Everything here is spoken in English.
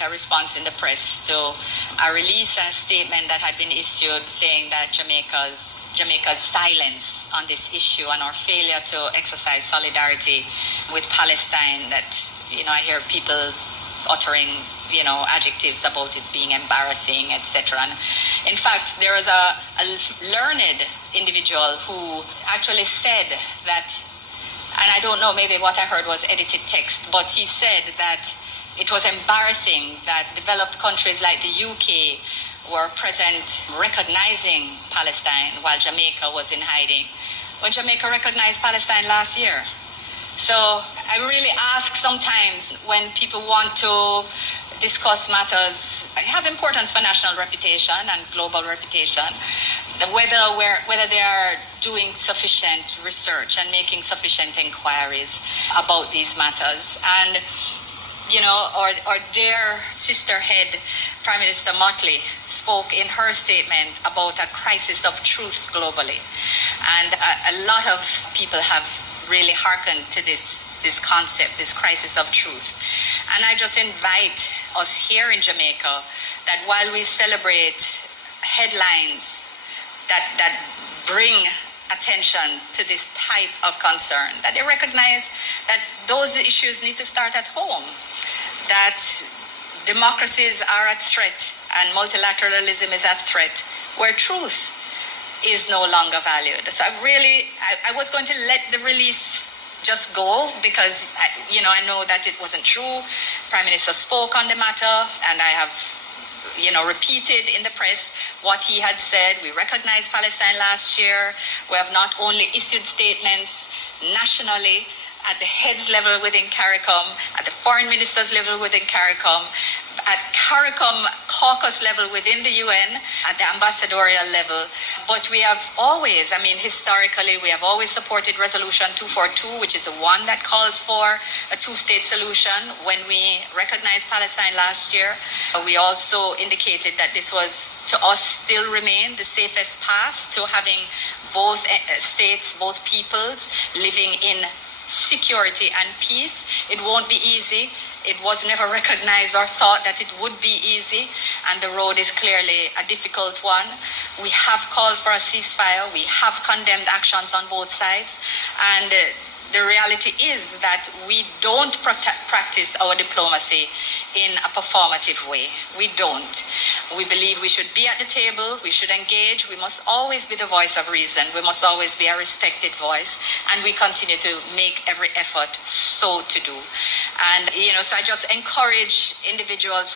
a response in the press to a release and a statement that had been issued saying that Jamaica's silence on this issue and our failure to exercise solidarity with Palestine, that, I hear people uttering, adjectives about it being embarrassing, etc. And in fact, there was a learned individual who actually said that, and I don't know, maybe what I heard was edited text, but he said that it was embarrassing that developed countries like the UK were present recognizing Palestine while Jamaica was in hiding, when Jamaica recognized Palestine last year. So I really ask sometimes when people want to discuss matters that have importance for national reputation and global reputation, whether they are doing sufficient research and making sufficient inquiries about these matters. And our dear sister head, Prime Minister Mottley, spoke in her statement about a crisis of truth globally. And a lot of people have really hearkened to this concept, this crisis of truth. And I just invite us here in Jamaica that while we celebrate headlines that bring attention to this type of concern, that they recognize that those issues need to start at home, that democracies are at threat and multilateralism is at threat, where truth is no longer valued. So I was going to let the release just go because, I know that it wasn't true. Prime Minister spoke on the matter, and I have repeated in the press what he had said. We recognized Palestine last year. We have not only issued statements nationally at the heads level within CARICOM, at the foreign ministers level within CARICOM, at CARICOM caucus level within the UN, at the ambassadorial level. But we have always, historically, we have always supported Resolution 242, which is the one that calls for a two-state solution. When we recognized Palestine last year, we also indicated that this was, to us, still remain the safest path to having both states, both peoples living in security and peace. It won't be easy. It was never recognized or thought that it would be easy, and the road is clearly a difficult one. We have called for a ceasefire. We have condemned actions on both sides, and the reality is that we don't practice our diplomacy in a performative way. We don't. We believe we should be at the table, we should engage, we must always be the voice of reason, we must always be a respected voice, and we continue to make every effort so to do. And, so I just encourage individuals